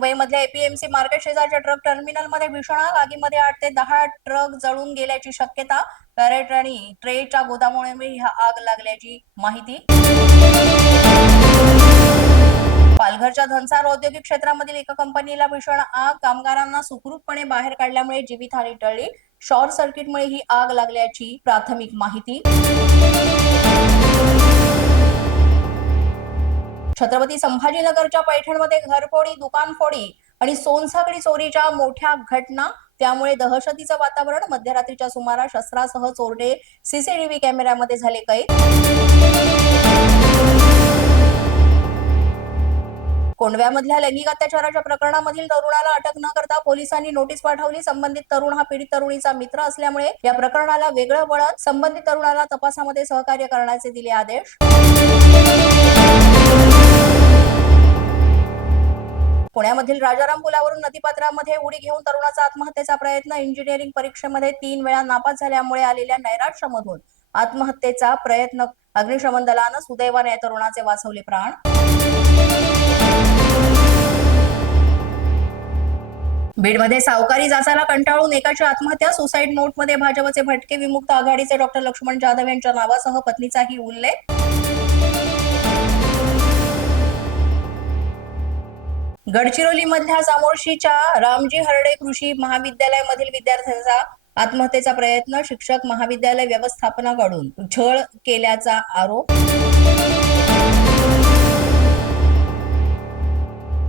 मुंबईमधल्या APMC market शेजारच्या truck टर्मिनलमध्ये भीषण आग. आगीमध्ये आठ ते दहा ट्रक जळून गेल्याची शक्यता. पॅरेट आणि ट्रेच्या गोदामुळे ह्या आग लागल्याची माहिती. पालघरच्या धनसार औद्योगिक क्षेत्रामधील एका कंपनीला भीषण आग. कामगारांना सुखरूपपणे बाहेर काढल्यामुळे जीवितहानी टळली. शॉर्ट सर्किटमुळे ही आग लागल्याची प्राथमिक माहिती. छत्रपती संभाजीनगरच्या पैठणमध्ये घरफोडी दुकानफोडी आणि सोनसाखळी चोरीच्या मोठ्या घटना त्यामुळे दहशतीचं वातावरण मध्यरात्रीच्या सुमारास शस्त्रासह चोरटे सीसीटीव्ही कॅमेऱ्यामध्ये झाले कैद. कोंडव्यामधल्या लैंगिक अत्याचाराच्या प्रकरणामधील तरुणाला अटक न करता पोलिसांनी नोटीस पाठवली. संबंधित तरुण हा पीडित तरुणीचा मित्र असल्यामुळे या प्रकरणाला वेगळं वळत संबंधित तरुणाला तपासामध्ये सहकार्य करण्याचे दिले आदेश. पुण्यामधील राजाराम पुलावरून नदीपात्रामध्ये उडी घेऊन तरुणाचा आत्महत्येचा प्रयत्न. इंजिनिअरिंग परीक्षेमध्ये तीन वेळा नापास झाल्यामुळे आलेल्या नैराश्यामधून आत्महत्येचा प्रयत्न अग्निशमन दलानं सुदैवाने या तरुणाचे वाचवले प्राण. बीडमध्ये सावकारी जाचाला कंटाळून एकाची आत्महत्या. सुसाईड नोटमध्ये भाजपचे भटके विमुक्त आघाडीचे डॉक्टर लक्ष्मण जाधव यांच्या नावासह पत्नीचाही उल्लेख. गडचिरोलीमधल्या जामोर्शीच्या रामजी हरडे कृषी महाविद्यालयामधील विद्यार्थ्यांचा आत्महत्येचा प्रयत्न शिक्षक महाविद्यालय व्यवस्थापनाकडून छळ केल्याचा आरोप.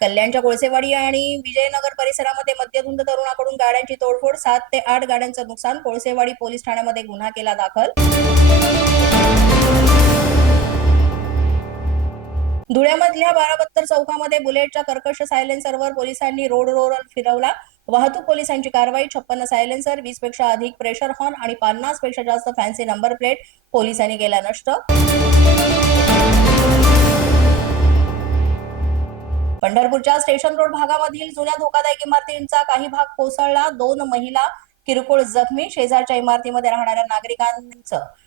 कल्याणच्या कोळसेवाडी आणि विजयनगर परिसरामध्ये मध्यधुंद तरुणाकडून गाड्यांची तोडफोड सात ते आठ गाड्यांचं नुकसान कोळसेवाडी पोलीस ठाण्यामध्ये गुन्हा केला दाखल. धुळ्यामधल्या बाराबत्तर चौकामध्ये बुलेटच्या कर्कश सायलेन्सरवर पोलिसांनी रोड रोलर फिरवला. वाहतूक पोलिसांची कारवाई छप्पन्न सायलेन्सर वीसपेक्षा अधिक प्रेशर हॉर्न आणि पन्नासपेक्षा जास्त फॅन्सी नंबर प्लेट पोलिसांनी केला नष्ट. पंढरपूरच्या स्टेशन रोड भागामधील जुन्या धोकादायक इमारतींचा काही भाग कोसळला. दोन महिला किरकोळ जखमी शेजारच्या इमारतीमध्ये राहणाऱ्या नागरिकांचं